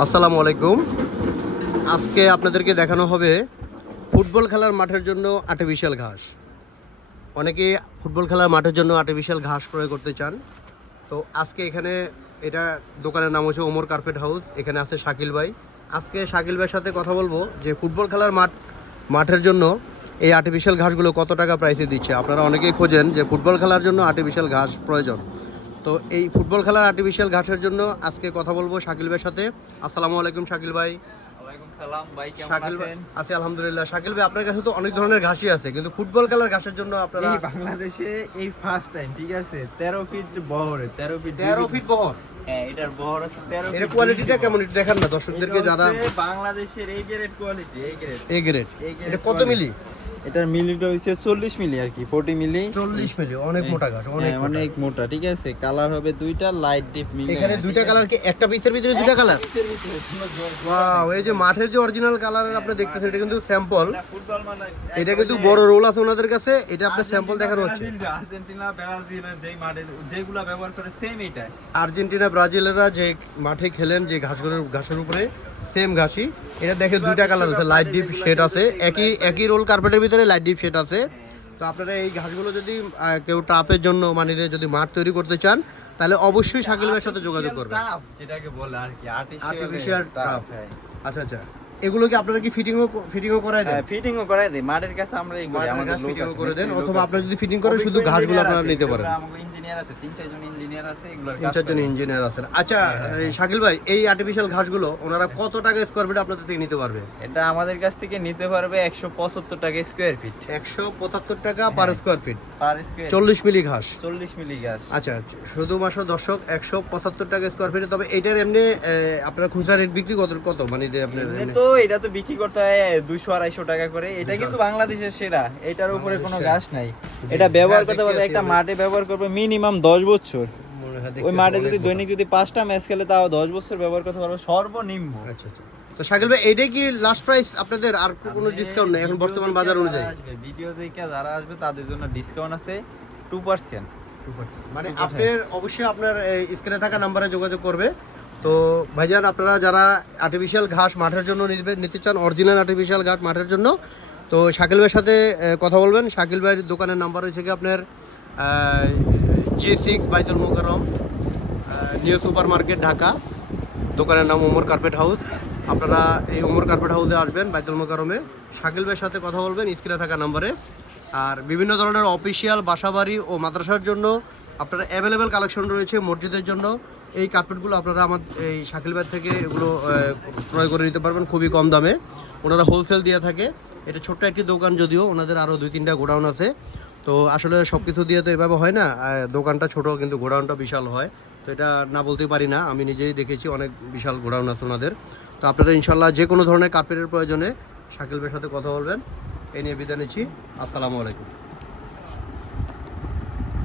আসসালামু আলাইকুম। আজকে আপনাদেরকে দেখানো হবে ফুটবল খেলার মাঠের জন্য আর্টিফিশিয়াল ঘাস। অনেকে ফুটবল খেলার মাঠের জন্য আর্টিফিশিয়াল ঘাস ক্রয় করতে চান। তো আজকে এখানে এটা দোকানের নাম হচ্ছে ওমর কার্পেট হাউস। এখানে আছে শাকিল ভাই। আজকে শাকিল ভাইয়ের সাথে কথা বলবো যে ফুটবল খেলার মাঠের জন্য এই আর্টিফিশিয়াল ঘাসগুলো কত টাকা প্রাইসে দিচ্ছে। আপনারা অনেকেই খোঁজেন যে ফুটবল খেলার জন্য আর্টিফিশিয়াল ঘাস প্রয়োজন। তো এই ফুটবল খেলার আর্টিফিশিয়াল ঘাসের জন্য আজকে কথা বলবো শাকিল ভাইয়ের সাথে। আসসালামু আলাইকুম শাকিল ভাই। ওয়ালাইকুম সালাম ভাই, কেমন শাকিল ভাই আছেন? আছি আলহামদুলিল্লাহ। শাকিল ভাই, আপনার কাছে তো অনেক ধরনের ঘাসই আছে, কিন্তু ফুটবল খেলার ঘাসের জন্য আপনারা এই বাংলাদেশে এই ফার্স্ট টাইম, ঠিক আছে, 13 ফিট বহরে 13 ফিট 13 ফিট বহর। হ্যাঁ, এটার বহর আছে 13 এর ফিট। কোয়ালিটিটা কেমন একটু দেখান না দর্শকদেরকে যারা বাংলাদেশের এই গ্রেড কোয়ালিটি, এই গ্রেড এ গ্রেড। এটা কত মিলি? এটার মিলিটা হইছে 40 মিলি আর কি, 40 মিলি। 40 মিলি, অনেক মোটা ঘাস, অনেক মোটা, ঠিক আছে। কালার হবে দুইটা, লাইট ডিপ মিলি। এখানে দুইটা কালার কি একটা পিসের ভিতরে দুইটা কালার? ওয়াও, এই যে মাঠের যে অরিজিনাল কালার আপনি দেখতেছেন এটা কিন্তু স্যাম্পল। ফুটবল মানে এটা কিন্তু বড় রোল আছে ওনাদের কাছে, এটা আপনার স্যাম্পল দেখানো হচ্ছে। আর্জেন্টিনা ব্রাজিল যেই মাঠে যেগুলা ব্যবহার করে সেম এটাই। আর্জেন্টিনা ব্রাজিলেরা যে মাঠে খেলেন যে ঘাসের উপরে সেম ঘাসই। এটা দেখে দুইটা কালার আছে, লাইট ডিপ শেড আছে, একই রোল কার্পেটের ভিতরে লাইট ডিপ শেড আছে। তো আপনারা এই ঘাসগুলো যদি কেউ টাপের জন্য মানে যদি মাঠ তৈরি করতে চান তাহলে অবশ্যই শাকিল ভাইয়ের সাথে যোগাযোগ করবেন। যেটাকে বলে আর কি আর্টিফিশিয়াল টাপ। আচ্ছা আচ্ছা, এগুলো কি আপনারা কি ফিটিংও করায় দেন? ফিটিংও করায় দেই মাঠের কাছে, আমরা এইগুলো আমাদের লোক ফিটিংও আছে, করে দেন, মিস্ত্রি অথবা লোক আপনারা আছে। যদি ফিটিং করেন শুধু ঘাসগুলো আপনারা নিতে পারেন। আমাদের ইঞ্জিনিয়ার আছে, 3-4 জন ইঞ্জিনিয়ার আছে, এগুলোর কাজ 3-4 জন করে। ইঞ্জিনিয়ার আছেন। আচ্ছা এই শাকিল ভাই, এই আর্টিফিশিয়াল ঘাসগুলো ওনারা কত টাকা স্কয়ার ফিট আপনাদের থেকে নিতে পারবে? এটা আমাদের কাছ থেকে নিতে পারবে 175 টাকা স্কয়ার ফিট। 175 টাকা per square feet, per square 40 মিলি ঘাস। 40 মিলি গাছ। আচ্ছা, শুধুমাত্র দর্শক 175 টাকা স্কয়ার ফিটে। তবে এটার এমনি আপনারা খুচরা রেট বিক্রি কত মানে যে আপনার এমনি তো এটা তো বিক্রি করতে হয় 200-250 টাকা করে। এটা কিন্তু বাংলাদেশের সেরা, এটার উপরে কোনো গাছ নাই। এটা ব্যবহার করতে পারবে, একটা মাঠে ব্যবহার করবে মিনিমাম 10 বছর। ওই মাঠে যদি দৈনিক যদি 5টা ম্যাচ খেলে তাও 10 বছর ব্যবহার করতে পারবে সর্বনিম্ন। আচ্ছা আচ্ছা। তো শাকিল ভাই, এইটাই কি লাস্ট প্রাইস আপনাদের? আর কোনো ডিসকাউন্ট নেই এখন বর্তমান বাজার অনুযায়ী? ভিডিও দেখে যারা আসবে তাদের জন্য ডিসকাউন্ট আছে 2%। মানে আপনার অবশ্যই আপনার স্ক্রিনে থাকা নাম্বারে যোগাযোগ করবে। তো ভাইজান, আপনারা যারা আর্টিফিশিয়াল ঘাস মাঠের জন্য নিতে চান, অরিজিনাল আর্টিফিশিয়াল ঘাস মাঠের জন্য, তো শাকিল ভাইয়ের সাথে কথা বলবেন। শাকিল ভাইয়ের দোকানের নাম্বার হচ্ছে কি আপনার G6 Baitul Mukarram, new super market, Dhaka. দোকানের নাম ওমর কার্পেট হাউস। আপনারা এই ওমর কার্পেট হাউসে আসবেন বাইতুল মোকাররমে, শাকিল ভাইয়ের সাথে কথা বলবেন স্ক্রিনে থাকা নাম্বারে। আর বিভিন্ন ধরনের অফিসিয়াল বাসাবাড়ি ও মাদ্রাসার জন্য আপনারা অ্যাভেলেবেল কালেকশন রয়েছে। মসজিদের জন্য এই কার্পেটগুলো আপনারা আমাদের এই শাকিল ভাই থেকে এগুলো ক্রয় করে নিতে পারবেন খুবই কম দামে। ওনারা হোলসেল দিয়ে থাকে। এটা ছোট্ট একটি দোকান, যদিও ওনাদের আরও 2-3টা গোডাউন আছে। তো আসলে সব কিছু দিয়ে তো এভাবে হয় না, দোকানটা ছোট কিন্তু গোডাউনটা বিশাল হয়। তো এটা না বলতেই পারি না, আমি নিজেই দেখেছি অনেক বিশাল গোডাউন আছে ওনাদের। তো আপনারা ইনশাল্লাহ যে কোনো ধরনের কার্পেটের প্রয়োজনে শাকিল ভাইয়ের সাথে কথা বলবেন। এই নিয়ে বিদায় নিচ্ছি। আসসালামু আলাইকুম।